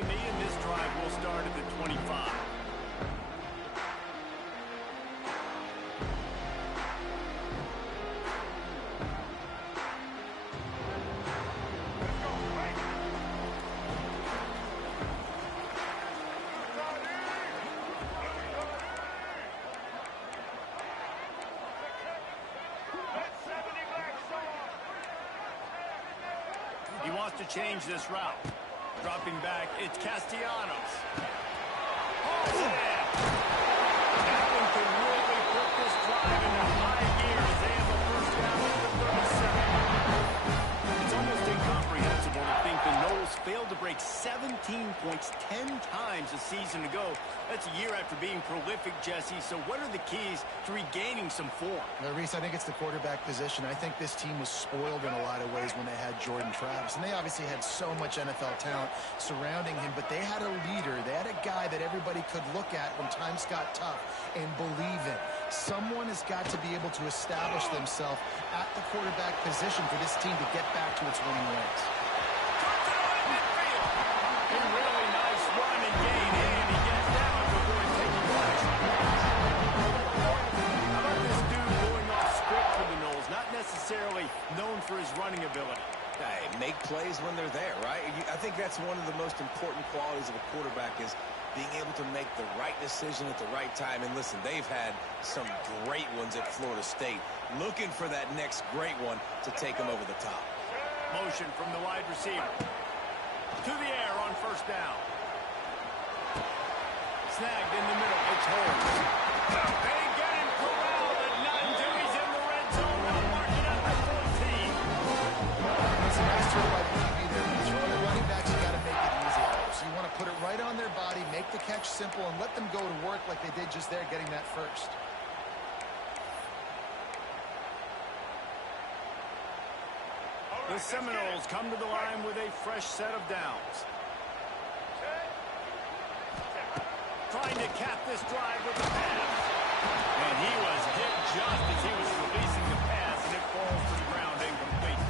to me, and this drive will start at the 25. He wants to change this route. Dropping back, it's Castellanos. Oh, yeah! That one can really put this drive into high gear as they have a first down at the 37. It's almost incomprehensible to think the Noles failed to break 17 points 10 times a season ago. That's a year after being prolific, Jesse. So what are the keys to regaining some form? Reese, I think it's the quarterback position. I think this team was spoiled in a lot of ways when they had Jordan Travis. And they obviously had so much NFL talent surrounding him, but they had a leader. They had a guy that everybody could look at when times got tough and believe in. Someone has got to be able to establish themselves at the quarterback position for this team to get back to its winning ways. A really nice run and gain, and he gets down before taking action. How about this dude going off script for the Noles? Not necessarily known for his running ability. Hey, make plays when they're there, right? I think that's one of the most important qualities of a quarterback is being able to make the right decision at the right time. And listen, they've had some great ones at Florida State. Looking for that next great one to take them over the top. Motion from the wide receiver. To the air on first down. Snagged in the middle. It's Holmes. They get him corralled at 9-2. He's in the red zone. They'll mark it at the 14. It's a nice throw by the QB there. When you throw the running backs, you got to make it easy. So you want to put it right on their body, make the catch simple, and let them go to work like they did just there, getting that first. The Seminoles come to the line with a fresh set of downs. Trying to cap this drive with the pass. And he was hit just as he was releasing the pass, and it falls to the ground incomplete.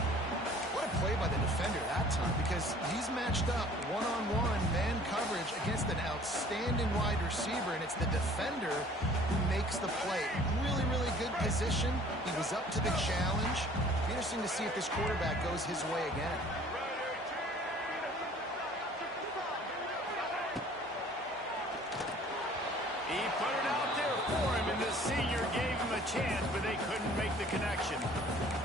What a play by the defender that time, because he's matched up one-on-one man coverage against an outstanding wide receiver, and it's the defender who makes the play. Really, really good position. He was up to the challenge. Interesting to see if this quarterback goes his way again. He put it out there for him, and the senior gave him a chance, but they couldn't make the connection.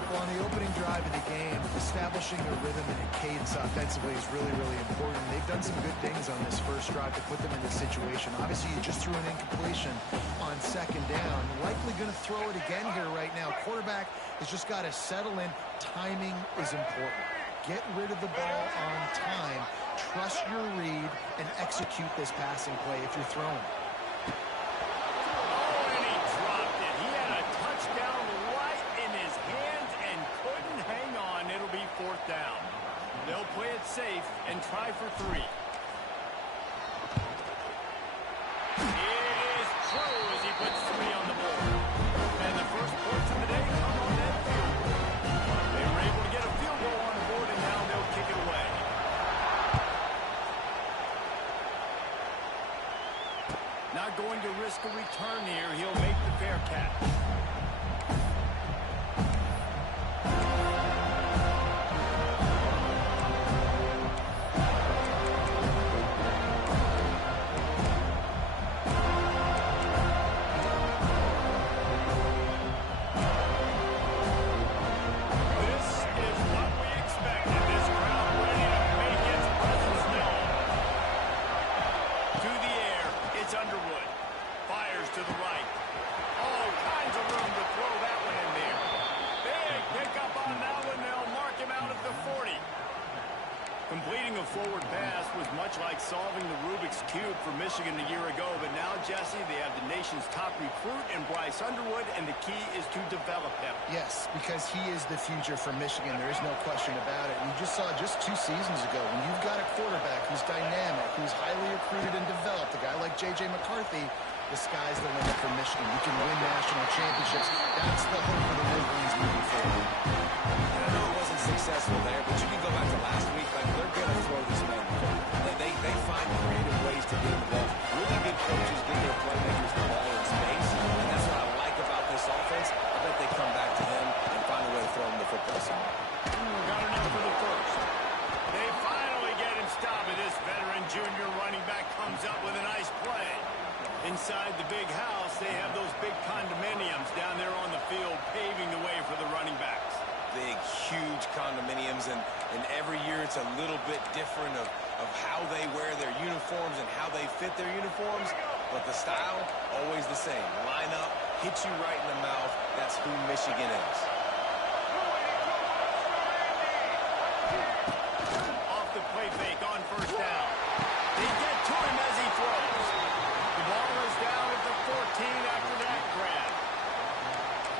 Well, on the opening drive of the game, establishing a rhythm and a cadence offensively is really, really important. They've done some good things on this first drive to put them in this situation. Obviously, you just threw an incompletion on second down. Likely going to throw it again here right now. Quarterback has just got to settle in. Timing is important. Get rid of the ball on time. Trust your read and execute this passing play if you're throwing. Fourth down. They'll play it safe and try for 3. It is true as he puts 3 on the board. And the first points of the day come on that field goal. They were able to get a field goal on the board, and now they'll kick it away. Not going to risk a return here. He'll make the fair catch. Completing a forward pass was much like solving the Rubik's Cube for Michigan a year ago, but now, Jesse, they have the nation's top recruit in Bryce Underwood, and the key is to develop him. Yes, because he is the future for Michigan. There is no question about it. You just saw just 2 seasons ago, when you've got a quarterback who's dynamic, who's highly recruited and developed, a guy like J.J. McCarthy, the sky's the limit for Michigan. You can win national championships. That's the hope for the Wolverines moving forward. I know it wasn't successful there, but you can go back to last week. Like, they're going to throw this man the ball. They find creative ways to get the ball. Really good coaches get their playmakers the ball in space, and that's what I like about this offense. I bet they come back to him and find a way to throw him the football somewhere. Got enough for the first. They finally get him stopped, and this veteran junior running back comes up with a nice play. Inside the big house, they have those big condominiums down there on the field paving the way for the running backs. Big, huge condominiums, and every year it's a little bit different of how they wear their uniforms and how they fit their uniforms, but the style, always the same. Line up, hit you right in the mouth. That's who Michigan is. Off the play fake on first down. They get to him as he throws. The ball is down at the 14 after that grab.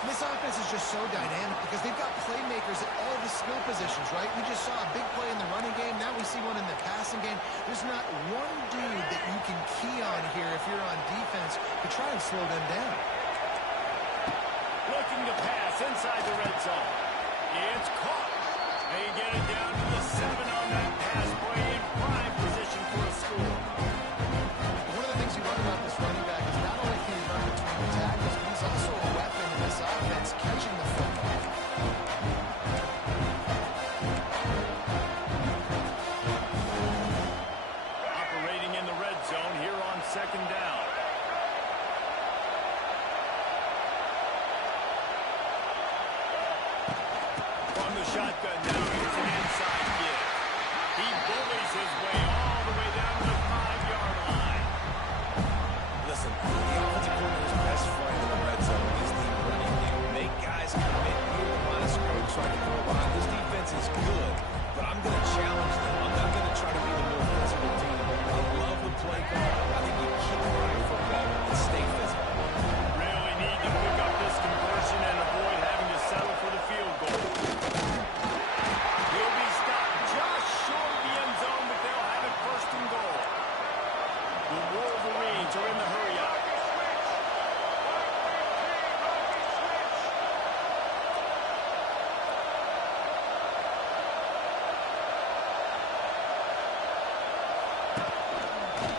This offense is just so dynamic because they've got playmakers at all the skill positions, right? We just saw a big play in the running game. Now we see one in the passing game. There's not one dude that you can key on here if you're on defense to try and slow them down. Looking to pass inside the red zone. It's caught. They get it down to the 7 on that pass play in prime position for a score. One of the things you love about this running back is not only can he run between the tackles, but he's also a weapon in this offense, catching the football. Operating in the red zone here on second down. From the shotgun now, here's an inside give. He bullies his way all the way down to the 5-yard line. Listen, the offensive coordinator's best friend in the red zone is the running game. Make guys commit near the line of scrimmage, try to throw behind. This defense is good, but I'm going to challenge them. I'm not going to try to be the more physical team. I love the play call. I think you keep running football and stay physical. Really need to pick up this conversion and avoid having to settle for the field goal. He'll be stopped just short of the end zone, but they'll have it first and goal. The Wolverines are in the hurry-up.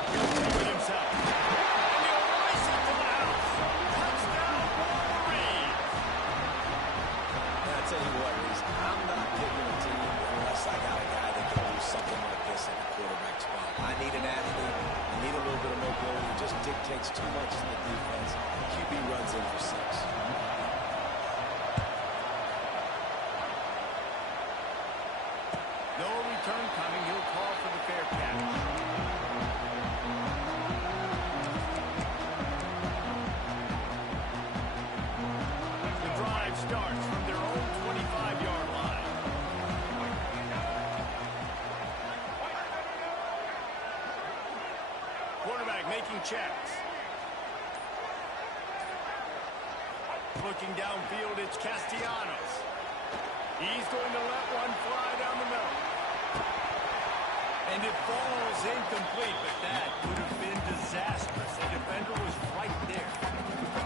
He'll take it himself. And he'll race it to the house. Touchdown, Wolverines. And I tell you what, Reese, I'm not picking a team unless I got a guy that can do something like this at the quarterback spot. I need an athlete. I need a little bit of mobility. It just dictates too much in the defense. QB runs in for 6. No return coming. He'll call for the fair catch. The drive starts from their own 25-yard line. Quarterback making checks. Looking downfield, it's Castellanos. He's going to let one fly down the middle. And it falls incomplete, but that would have been disastrous. The defender was right there.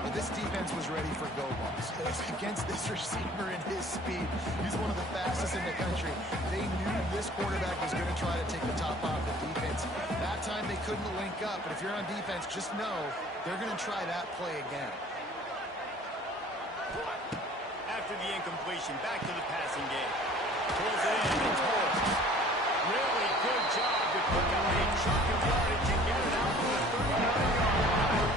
Well, this defense was ready for go balls. Against this receiver and his speed, he's one of the fastest in the country. They knew this quarterback was going to try to take the top off the defense. That time they couldn't link up, but if you're on defense, just know they're going to try that play again. After the incompletion, back to the passing game. Pulls it in and holds. Really good job to pick up a chunk of yardage and get it out to the 39-yard line.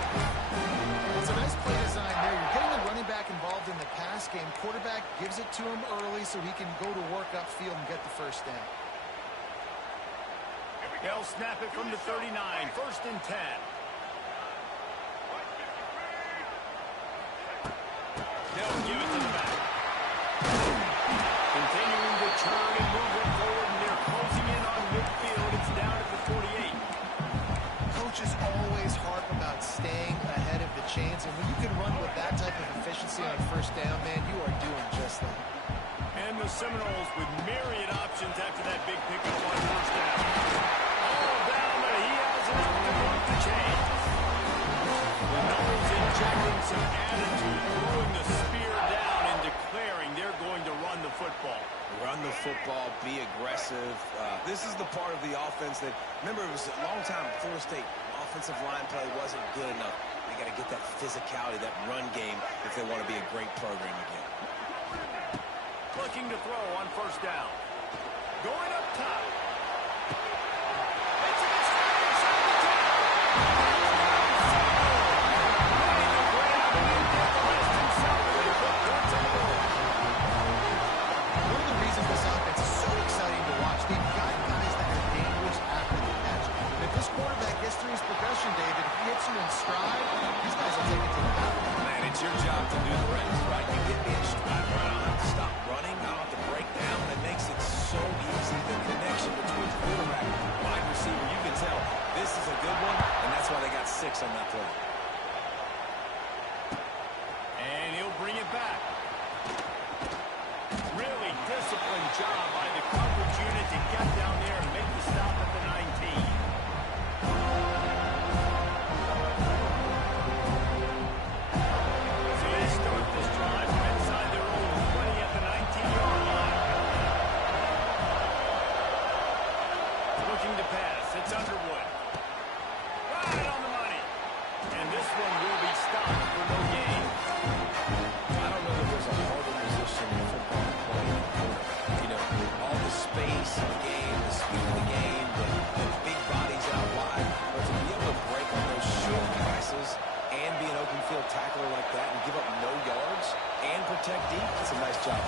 It's a nice play design there. You're getting the running back involved in the pass game. Quarterback gives it to him early so he can go to work upfield and get the first down. They'll snap it from the 39, first and 10. They'll give it to the back. Continuing to turn and move it forward, and they're closing in on midfield. It's down at the 48. Coaches always harp about staying ahead of the chains, and when you can run with that type of efficiency on first down, man, you are doing just that. And the Seminoles with myriad options after that big pickup on first down. All down, but he has enough to move the chains. The Noles injecting some attitude, throwing the spear down and declaring they're going to run the football. Run the football, be aggressive. This is the part of the offense that, remember, it was a long time Florida State offensive line play wasn't good enough. They got to get that physicality, that run game, if they want to be a great program again. Looking to throw on first down. Going up top. It's a straight inside the 10. Running the grab and then get the rest himself and they put points on the board. One of the reasons this offense is so exciting to watch, they've got guys that are dangerous after the catch. And if this quarterback gets through his progression, David, if he hits you in stride, these guys will take it to the house. Man, it's your job to do the rest, right? You get me in stride where I don't have to stop running, I don't have to break down. It makes it so easy, the connection between quarterback and wide receiver. You can tell this is a good one, and that's why they got 6 on that play. And he'll bring it back. Really disciplined job by the coverage unit to get down there and make the stop at the 19. So they start this drive from inside their own 20 at the 19-yard line. Looking to pass. It's Underwood. Right on the money. And this one will be stopped for no gain. I don't know that there's a harder position in football to play than quarterback. You know, all the space in the game, the speed of the game, the big bodies out wide. But to be able to break on those short passes and be an open field tackler like that and give up no yards and protect deep, that's a nice job.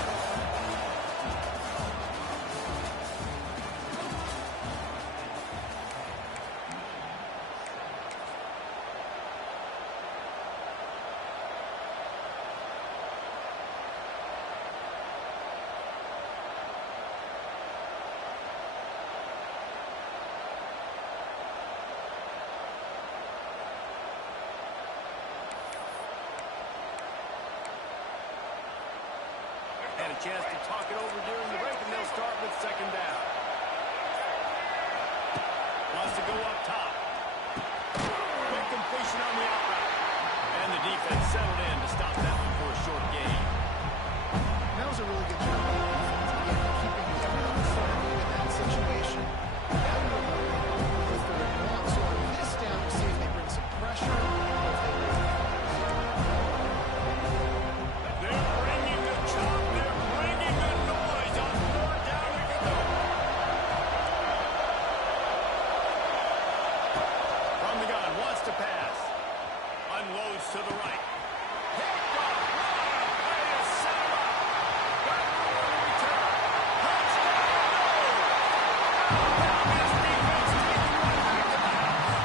Had a chance to talk it over during the break, and they'll start with second down. Wants to go up top. Quick completion on the out route. And the defense settled in to stop that one for a short gain. That was a really good job by the defense. Again, keeping everyone started in that situation. Now you're looking with the long. So on this down, to see if they bring some pressure or if they bring They're bringing the chop. They're bringing the noise on third down and go. From the gun, wants to pass. Unloads to the right. Picked off. What a play to set him up. Got room on the return. Touchdown. Now this defense taking one back to the house.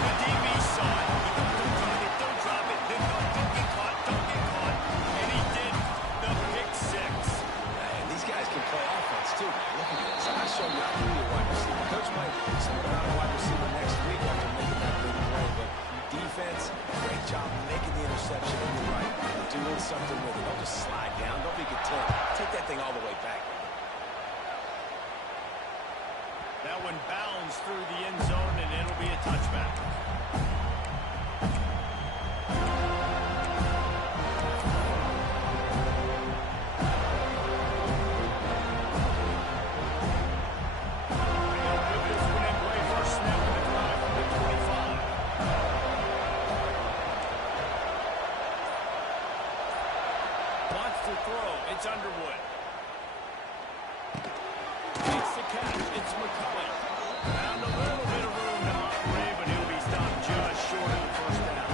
The DB saw it. He goes, don't drop it, don't drop it. Then go, don't get caught, don't get caught. And he did the pick 6. And these guys can play offense, too. Look at this. I showed you how to be a wide receiver. Coach might send him out a wide receiver next week after making that big play. But defense, great job making the interception. And you're right, doing something with it. Don't just slide down. Don't be content. Take that thing all the way back. That one bounds through the end zone, and it'll be a touchback. They'll put this one in play for a snap of the drive from the 25. Wants to throw. It's Underwood. Makes the catch. It's McCulley. Found a little bit of room to operate, but he'll be stopped just short of the first down.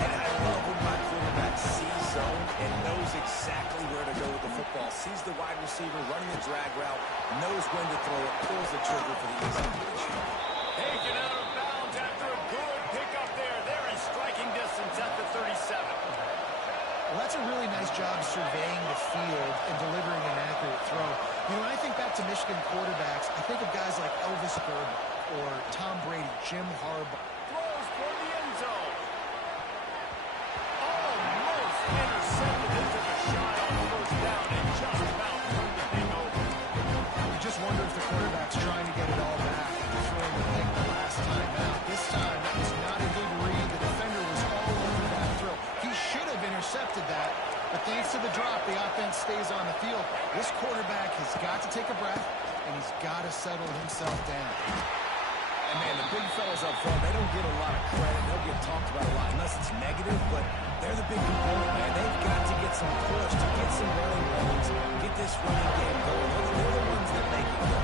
And I love when my quarterback sees zone and knows exactly where to go with the football. Sees the wide receiver running the drag route, knows when to throw it, pulls the trigger for the easy completion. Taken out of bounds after a good pickup there. They're in striking distance at the 37. Well, that's a really nice job surveying the field and delivering an accurate throw. You know, when I think back to Michigan quarterbacks, I think of guys like Elvis Burke or Tom Brady, Jim Harbaugh. Throws for the end zone. Almost intercepted. They took a shot on first down and just about turned the thing over. You just wonder if the quarterback's trying to get it all back after throwing the pick the last time out. This time, that was not a good read. The defender was all over that throw. He should have intercepted that, but thanks to the drop, the offense He's got to take a breath, and he's got to settle himself down. And, man, the big fellas up front, they don't get a lot of credit. They'll get talked about a lot unless it's negative, but they're the big component, man. They've got to get some push to get some running lanes, get this running game going. They're the ones that make it go.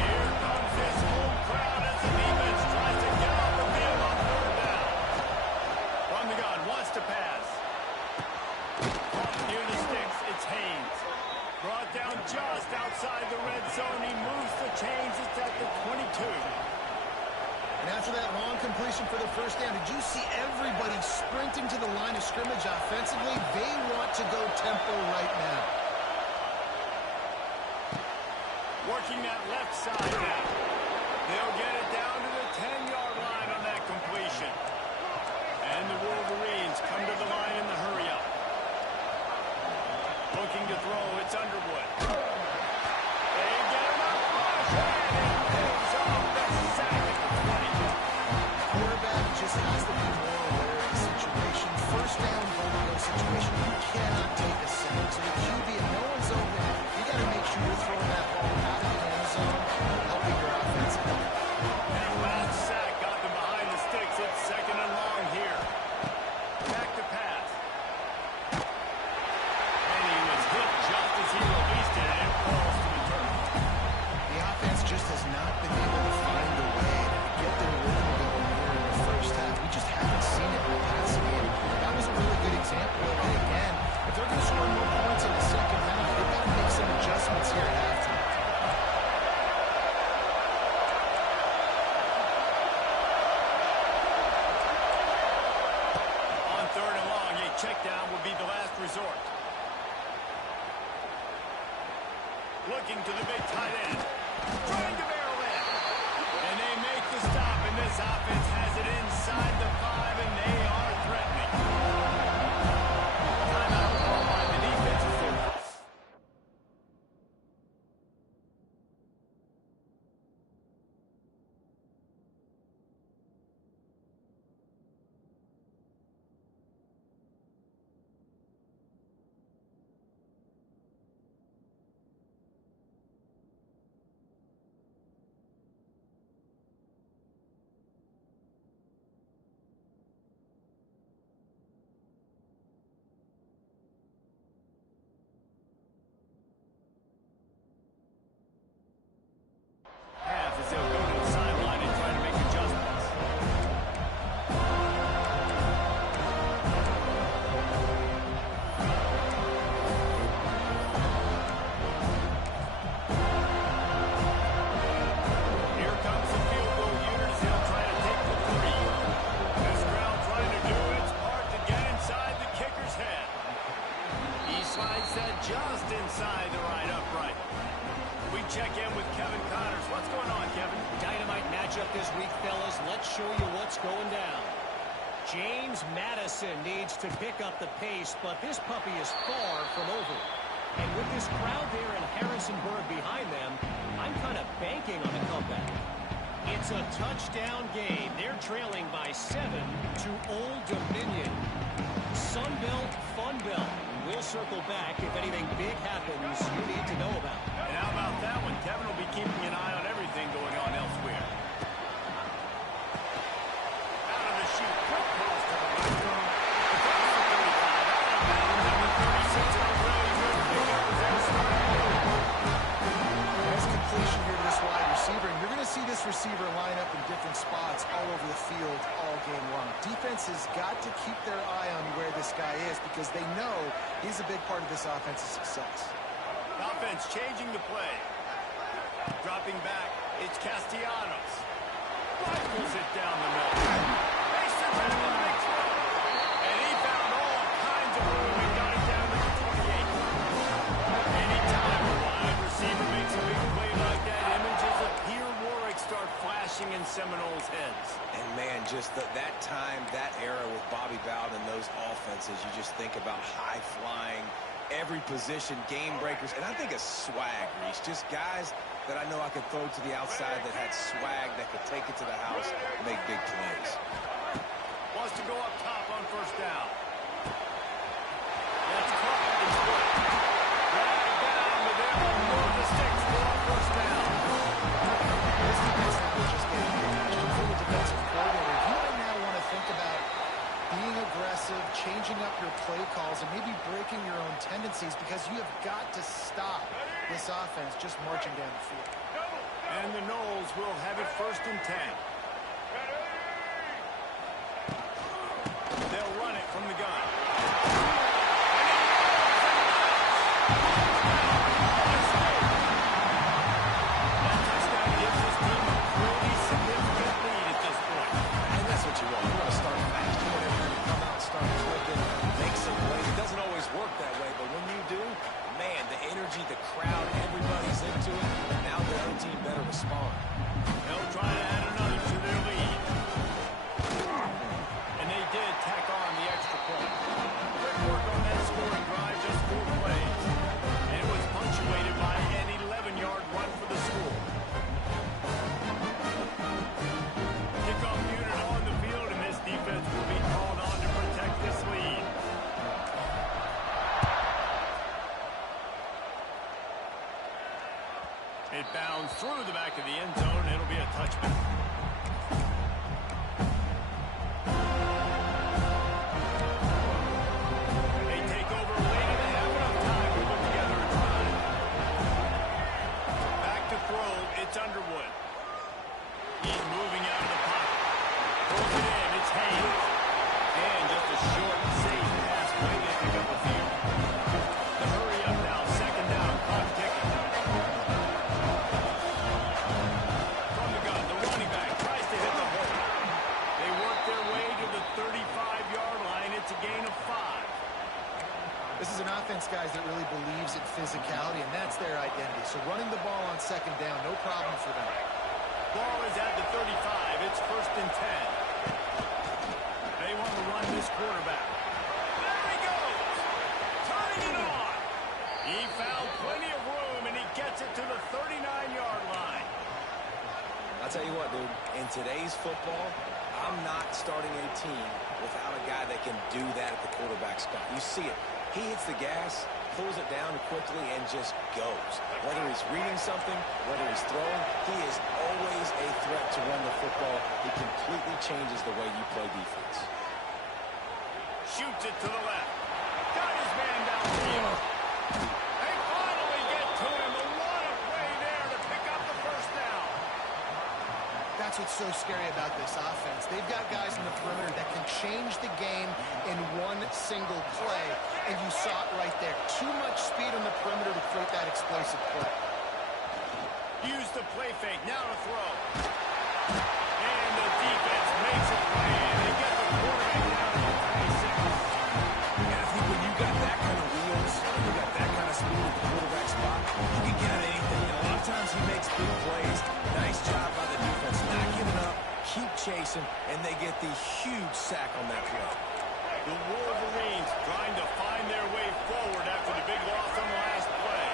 Here comes this home crowd as the defense tries to get off the field on third down. From the gun, wants to pass. Off near the sticks, it's Haynes. Brought down just outside the red zone. He moves the chains. It's at the 22. And after that long completion for the first down, did you see everybody sprinting to the line of scrimmage offensively? They want to go tempo right now. Working that left side now. They'll get it down to the 10-yard line on that completion. And the Wolverines come to the line in the hurry-up. Looking to throw, it's Underwood. They get him up, and he picks off the sack at the 20. Quarterback just has to be more aware of the situation. First down, goal-to-go situation. You cannot take a sack. So the QB, if no one's open, you got to make sure you're throwing that ball out of the end zone, helping your offense out. That last sack got them behind the sticks. It's second and long here. Back to pass. And he was hit just as he released it, and it falls to the turf. The offense just has not been able to find a way to get their rhythm going here in the first half. We just haven't seen it in the passing game. That was a really good example of it again. If they're going to score more points in the second half, they've got to make some adjustments here at halftime. On third and long, a check down will be the last resort. Looking to the big tight end. Trying to barrel in. And they make the stop, and this offense has it inside the 5, and they are threatening. Timeout called by the defense as their first. Half as they'll go to the sideline and try to make adjustments. Here comes the field goal unit as they'll try to take the 3. This crowd trying to do its part to get inside the kicker's head. He slides that just inside the right upright. We check in with Kevin Connors. What's going on, Kevin? Dynamite matchup this week, fellas. Let's show you what's going down. James Madison needs to pick up the pace, but this puppy is far from over. And with this crowd there in Harrisonburg behind them, I'm kind of banking on a comeback. It's a touchdown game. They're trailing by 7 to Old Dominion. Sun Belt, Fun Belt. We'll circle back if anything big happens you need to know about. And how about that one? Kevin will be keeping an eye on everything going on elsewhere. Out of the chute, quick pass to the right. Across the 35, out of bounds, and the 36 are really good pickup as they start. Nice completion here to this wide receiver, and you're going to see this receiver line up in different spots all over the field all game long. Defense has got to keep their eye on where this guy is because they know he's a big part of this offense's success. Offense changing the play. Dropping back, it's Castellanos. Rifles it down the middle. Makes the tackle, makes one. And he found all kinds of room and got it down to the 28. Anytime a wide receiver makes a big play like that, images of Pierre Warwick start flashing in Seminoles' heads. And, man, just that time, that era with Bobby Bowden and those offenses, you just think about high-flying, every position, game breakers, and I think of swag, Reese. Just guys that I know I could throw to the outside that had swag, that could take it to the house, make big plays. go up top on first down. That's caught and split. Drag down, but they're going to move the sticks for first down. This defense now is just getting attached. You feel the defensive coordinator. You might now want to think about being aggressive, changing up your play calls, and maybe breaking your own tendencies because you have got to stop this offense just marching down the field. And the Knowles will have it 1st and 10. They'll run it from the gun. That touchdown gives this team a pretty significant lead at this point. And that's what you want. You want to start fast. You want everyone to come out, start clicking, make some plays. It doesn't always work that way, but when you do, man, the energy, the crowd, everybody's into it. Now the other team better respond. They'll try to add another to their lead. And they did tack on the extra point. Quick work on that scoring drive, just 4 plays. And it was punctuated by an 11-yard run for the school. Kickoff unit on the field, and this defense will be called on to protect this lead. It bounds through the back of the end zone. It'll be a touchback. They take over late and they have enough time to put together a drive. Back to throw. It's Underwood. He's moving out of the pocket. Throws it in. It's Hayes. And just a short, safe pass play. They pick up a field. The hurry up now. 2nd down. Clock ticking. This is an offense, guys, that really believes in physicality, and that's their identity. So running the ball on 2nd down, no problem for them. Ball is at the 35. It's 1st and 10. They want to run this quarterback. There he goes. Turning it on. He found plenty of room, and he gets it to the 39-yard line. I'll tell you what, dude, in today's football, I'm not starting a team without a guy that can do that at the quarterback spot. You see it. He hits the gas, pulls it down quickly, and just goes. Whether he's reading something, whether he's throwing, he is always a threat to run the football. He completely changes the way you play defense. Shoots it to the left. Got his man downfield. They finally get to him. A lot of play there to pick up the 1st down. That's what's so scary about this offense. They've got guys in the perimeter that can change the game in one single play, and you saw it right there. Too much speed on the perimeter to create that explosive play. Use the play fake. Now to throw. And the defense makes a play, and they get the quarterback down to the 26. And I think when you got that kind of wheels, you got that kind of speed at the quarterback spot, you can get at anything. And a lot of times he makes big plays. Nice job by the defense. Not giving up, keep chasing, and they get the huge sack on that play. The Wolverines trying to find their way forward after the big loss on the last play.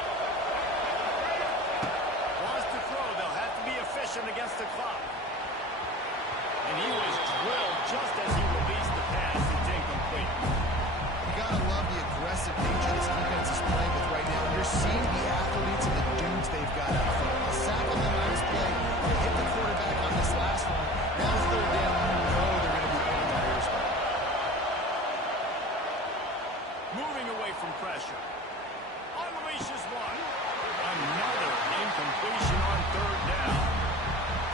Wants to throw. They'll have to be efficient against the clock. And he was drilled just as he released the pass. It's incomplete. You gotta love the aggressive nature this defense is playing with right now. You're seeing the athletes and the dudes they've got out front. A sack on the last play. They hit the quarterback on this last one. Now 3rd down. You know they're going to be putting their ears back. Moving away from pressure. Unleashes one. Another incompletion on 3rd down.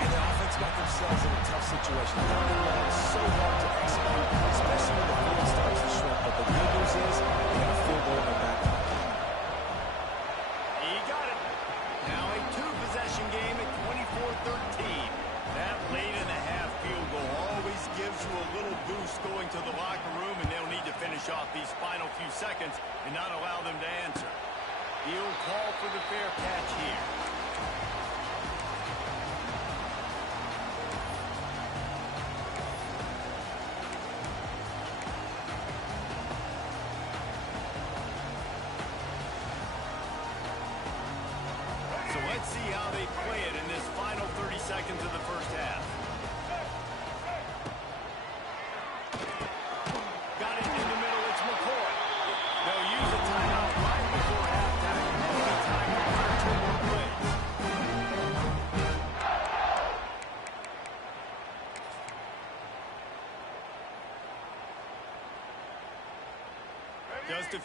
And the offense got themselves in a tough situation. 3rd and long is so hard to execute, especially when the field starts to shrink. But the good news is they got a field goal in the back. He got it. Now a 2-possession game at 24-13. That late in the half field goal always gives you a little boost going to the locker room, and they'll need to finish off these final few seconds and not allow them to answer. He'll call for the fair catch here. So let's see how they play it in this final 30 seconds of the 1st half.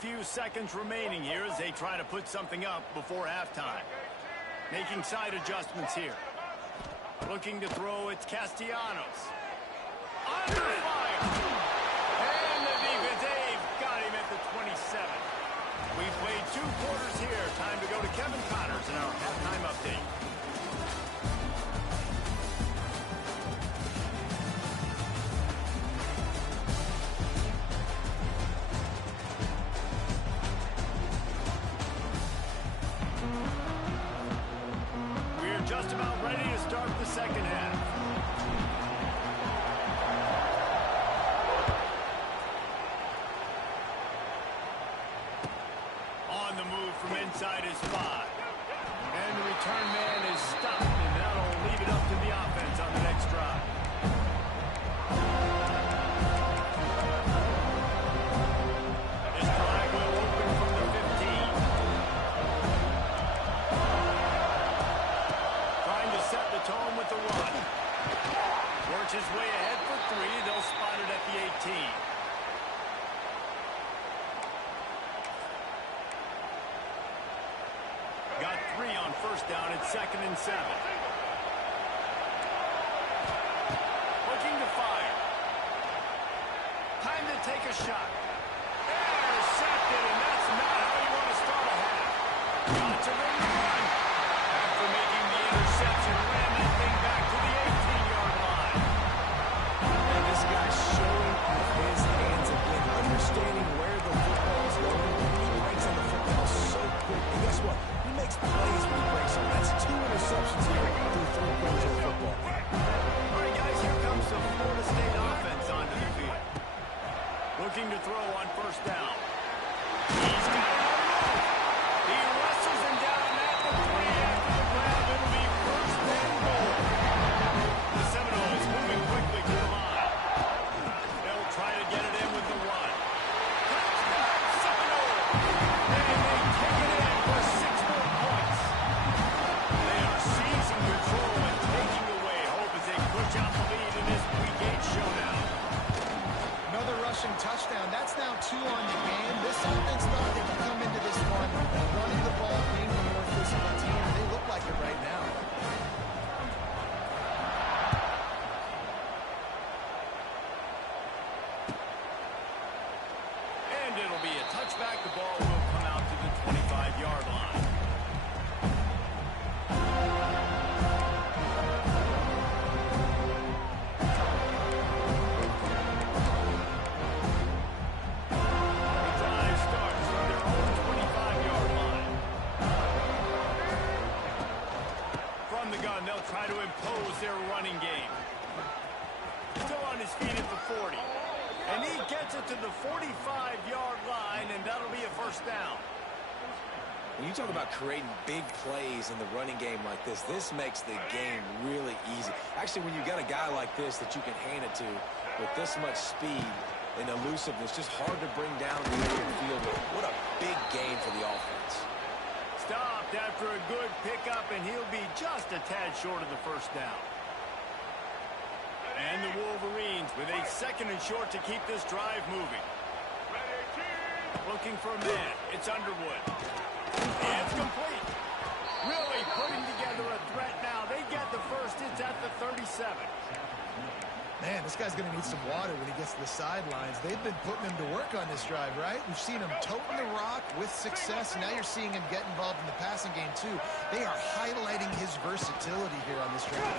few seconds remaining here as they try to put something up before halftime. Making side adjustments here. Looking to throw, it's Castellanos. Under fire! And the defense, they've got him at the 27. We've played 2 quarters here. Time to go to Kevin Connors in our halftime update. We're just about ready to start the second half. On the move from inside his 5. And the return man is stopped, and that'll leave it up to the offense on the next drive. This drive will open from the 15. Trying to set the tone with the run. Works his way ahead for 3. They'll spot it at the 18. Got 3 on first down at 2nd and 7. Looking to fire. Time to take a shot. Intercepted, and that's not how you want to start a half. Got to bring the run. After making the interception, ran that thing back to the 18-yard line. And this guy's showing off his hands again, understanding where the football's going. He breaks on the football so quick. And guess what? He makes plays when he breaks on. That's 2 interceptions here through 3 quarters of football. All right, guys, here comes the Florida State offense onto the field. Looking to throw on first down. He's got it on the move. He wrestles him down at the 3 after the grab. It'll be first and goal. The Seminoles moving quickly to the line. They'll try to get it in with the run. Touchdown, Seminoles! And they take it in for 6 more points. They are seizing control and taking away hope as they push out the lead in this pregame showdown. Another rushing touchdown. That's now 2 on the game. This offense thought they could come into this one running the ball, being the more physical team. They look like it right now. And it'll be a touchback. The ball will come out to the 25-yard line. The drive starts from their own 25-yard line. From the gun, they'll try to impose their running game. Still on his feet at the 40. And he gets it to the 45-yard line, and that'll be a first down. When you talk about creating big plays in the running game like this makes the game really easy. Actually, when you got a guy like this that you can hand it to with this much speed and elusiveness, just hard to bring down the field. What a big game for the offense. Stopped after a good pickup, and he'll be just a tad short of the first down. And the Wolverines with a 2nd and short to keep this drive moving. Looking for a man. It's Underwood. And it's complete. Really putting together a threat now. They get the first. It's at the 37. Man, this guy's going to need some water when he gets to the sidelines. They've been putting him to work on this drive, right? We've seen him toting the rock with success. Now you're seeing him get involved in the passing game, too. They are highlighting his versatility here on this drive.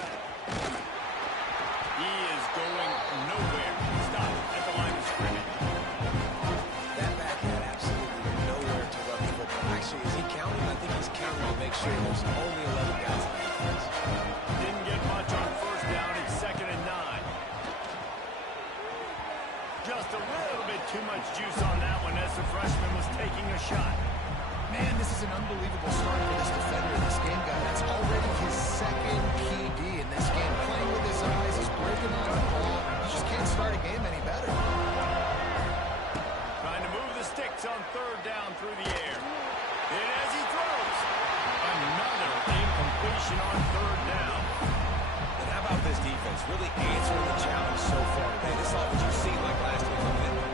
He is going nowhere. Stop at the line of scrimmage. That back had absolutely nowhere to run the football. Actually, is he counting? I think he's counting to make sure there's only 11 guys in the offense. Didn't get much on first down. It's 2nd and 9. Just a little bit too much juice on that one as the freshman was taking a shot. Man, this is an unbelievable start for this defender in this game, guy. That's already his 2nd PD in this game. Playing with his eyes, he's breaking on the ball. You just can't start a game any better. Trying to move the sticks on 3rd down through the air. And as he throws, another incompletion on 3rd down. And how about this defense? Really answering the challenge so far today. This offense you've seen like last week.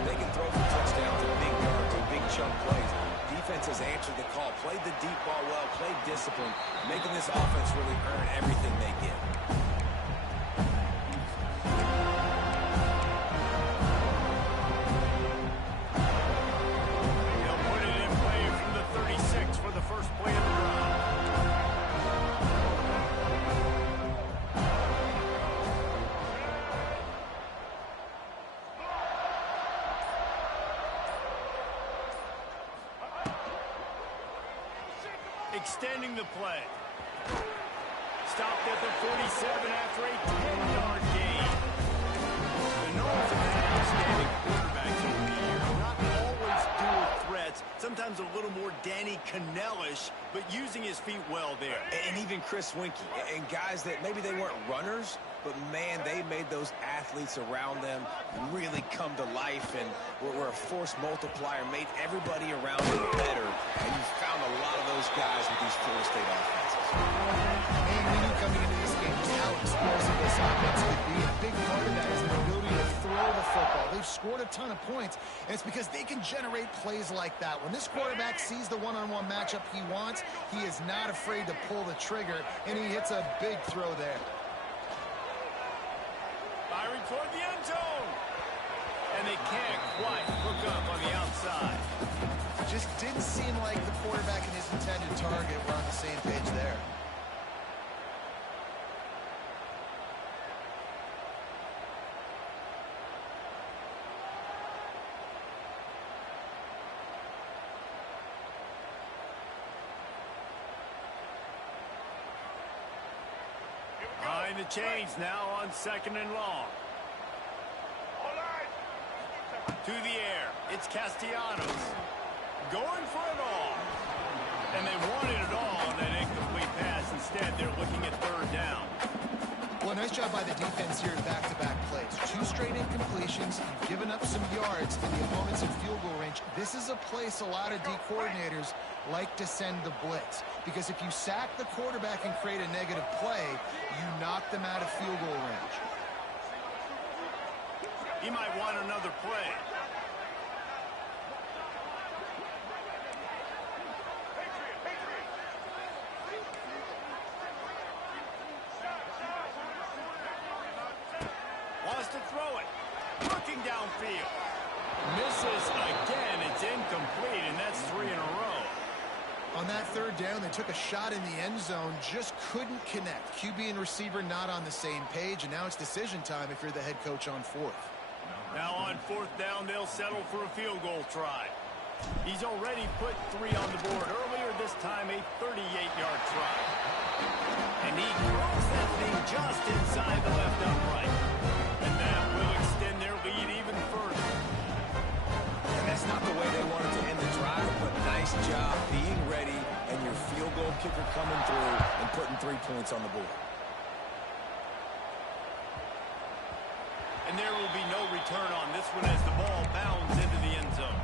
They can throw for touchdowns and big yards and big chunk plays. Defense has answered the call, played the deep ball well, played discipline, making this offense really earn everything they get. He'll put it in play from the 36 for the first play of the drive. Extending the play. Stopped at the 47 after a 10-yard gain. The Noles have had outstanding quarterbacks over the years. Not always dual threats. Sometimes a little more Danny Cannell-ish, but using his feet well there. And even Chris Winkie. And guys that maybe they weren't runners, but, man, they made those athletes around them really come to life and were a force multiplier, made everybody around them better. And you found a lot of those guys with these Florida State offenses. And we knew coming into this game just how explosive this offense could be. A big part of that is their ability to throw the football. They've scored a ton of points, and it's because they can generate plays like that. When this quarterback sees the one-on-one matchup he wants, he is not afraid to pull the trigger, and he hits a big throw there. Firing toward the end zone. And they can't quite hook up on the outside. Just didn't seem like the quarterback and his intended target were on the same page there. Behind the chains now on 2nd and long. To the air. It's Castellanos. Going for it all. And they wanted it all on that incomplete pass. Instead, they're looking at 3rd down. Well, nice job by the defense here in back-to-back plays. 2 straight incompletions, giving up some yards, and the opponent's in field goal range. This is a place a lot of D coordinators like to send the blitz, because if you sack the quarterback and create a negative play, you knock them out of field goal range. He might want another play. Wants to throw it. Looking downfield. Misses again. It's incomplete, and that's 3 in a row. On that 3rd down, they took a shot in the end zone, just couldn't connect. QB and receiver not on the same page, and now it's decision time if you're the head coach on 4th. Now on 4th down, they'll settle for a field goal try. He's already put 3 on the board. Earlier this time, a 38-yard try. And he throws that thing just inside the left upright. And that will extend their lead even further. And that's not the way they wanted to end the drive, but nice job being ready and your field goal kicker coming through and putting 3 points on the board. And there will be no return on this one as the ball bounds into the end zone.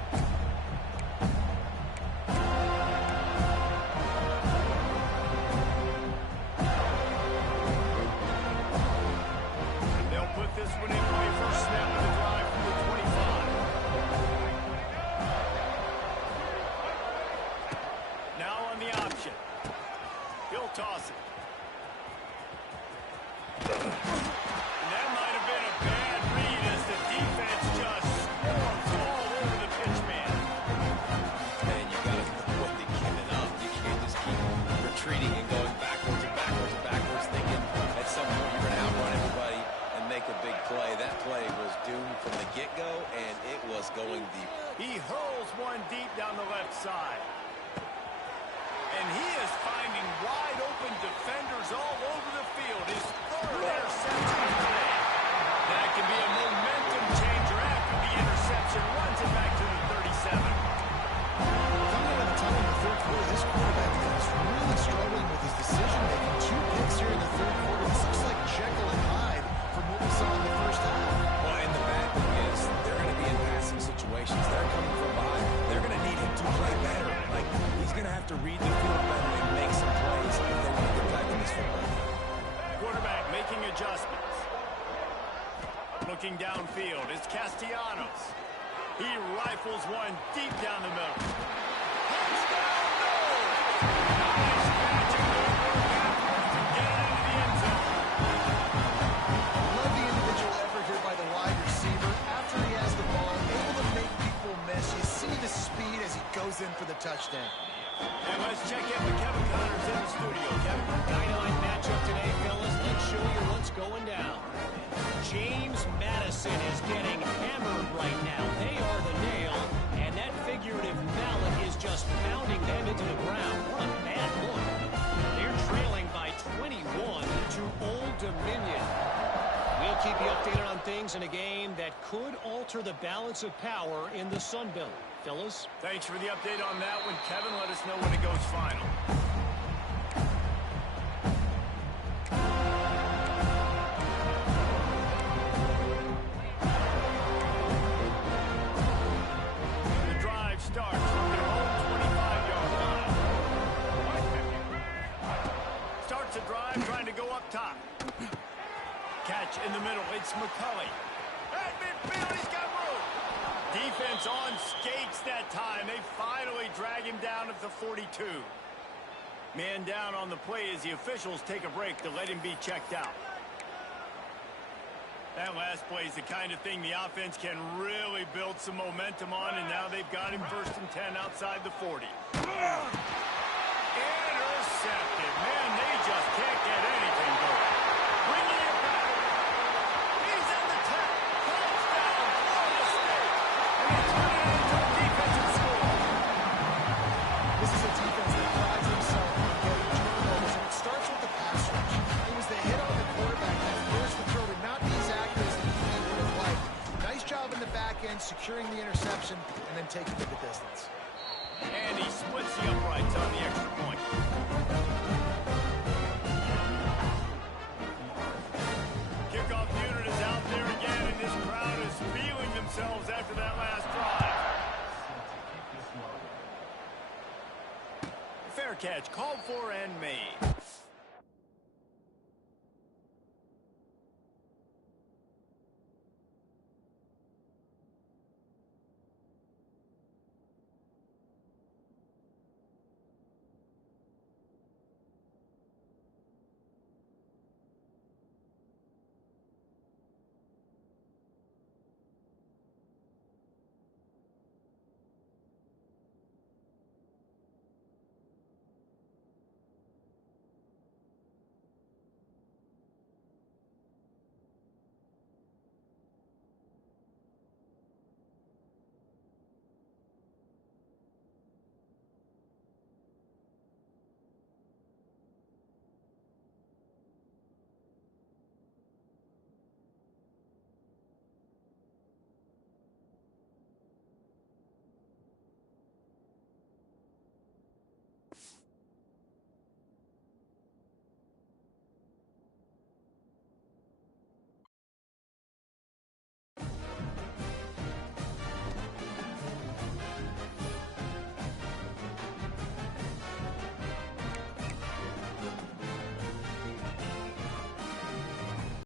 They'll put this one in play for a snap of the drive from the 25. Now on the option. He'll toss it. And that might have been a bad read as the defense just swarms all over the pitch man. And you got to when they're giving up. You can't just keep retreating and going backwards and backwards and backwards, thinking at some point you're going to outrun everybody and make a big play. That play was doomed from the get-go, and it was going deep. He hurls one deep down the left side. And he is finding wide open defenders all over the field. His 3rd interception today. That can be a momentum changer after the interception. Runs it back to the 37. Coming out of the tunnel in the 3rd quarter, this quarterback is really struggling with his decision-making. 2 picks here in the 3rd quarter. This looks like Jekyll and Hyde from what we saw in the first half. Well, and the bad thing is they're going to be in passing situations. They're coming from behind. They're going to need him to play better. Like, he's going to have to read the field better and make some plays if they want to get back in this football game. Quarterback making adjustments. Looking downfield is Castellanos. He rifles one deep down the middle. Touchdown, no! Nice catch and good work afterwards to get it into the end zone. Love the individual effort here by the wide receiver. After he has the ball, able to make people miss. You see the speed as he goes in for the touchdown. And let's check in with Kevin Connors in the studio. Kevin? Dynamite matchup today, fellas. Let's show you what's going down. James Madison is getting hammered right now. They are the nail, and that figurative mallet is just pounding them into the ground. What a bad look. They're trailing by 21 to Old Dominion. We'll keep you updated on things in a game that could alter the balance of power in the Sun Belt. Fellas? Thanks for the update on that one, Kevin. Let us know when it goes final. The drive starts from their own 25-yard line. Starts the drive trying to go up top. Catch in the middle. It's McCulley. At midfield, he's got room. Defense on skates that time. They finally drag him down at the 42. Man down on the play as the officials take a break to let him be checked out. That last play is the kind of thing the offense can really build some momentum on, and now they've got him 1st and 10 outside the 40. Intercepted. Man, they just can't get anything going. Bringing it back. He's in the 10. Touchdown, Florida State. And they turn it into a defensive score. This is a defense that prides himself on getting turnovers, and it starts with the pass rush. It was the hit on the quarterback that forced the throw to not be as accurate as the DB would have liked. Nice job in the back end, securing the interception, and then taking it the distance. And he splits the uprights on the extra point. Kickoff unit is out there again, and this crowd is feeling themselves after that last drive. Fair catch, called for and made.